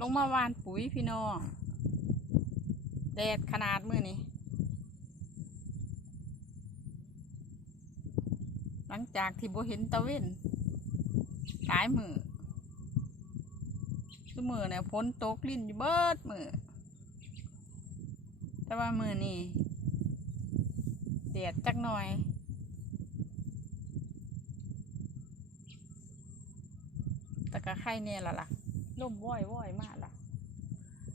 ลงมาวานปุ๋ยพี่น้องแดดขนาดมือนี้หลังจากที่โบเห็นตะเว้นหลายมือซุมือเนี่ยฝนตกลิ้นอยู่เบิดมือแต่ว่ามือนี่แดดจักหน่อยแต่ก็ไข่เนี่ยละล่ะ ล่มว้อยว้อยมากล่ะ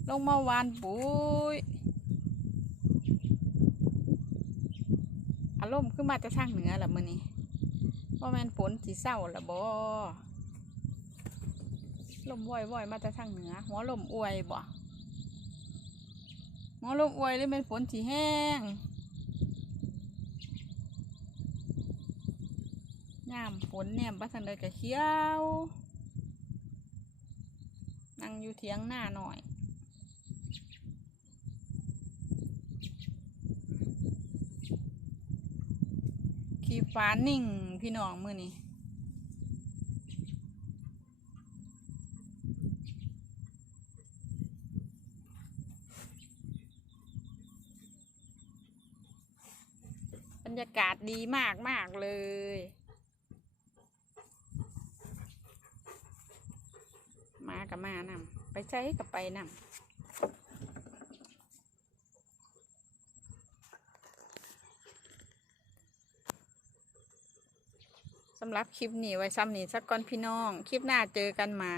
ลงมาวานปุ๋ยอารมณ์ขึ้นมาจะทางเหนือละมื้อนี้ว่าแม่นฝนสีเศร้าละบ่ลมว้อยว้อยมาจะทางเหนือ หัวลมอวยบ่หัวลมอวยหรือเป็นฝนสีแห้งยามฝนเนี่ยบ้านใดก็เขียว งอยู่เถียงหน้าหน่อย ขีฟ้านิ่งพี่น้องมือนี้บรรยากาศดีมากมากเลย มา ก็มานำไปใช้กับไปนำสำหรับคลิปนี้ไว้ซ้ำนี้สักก่อนพี่น้อง คลิปหน้าเจอกันใหม่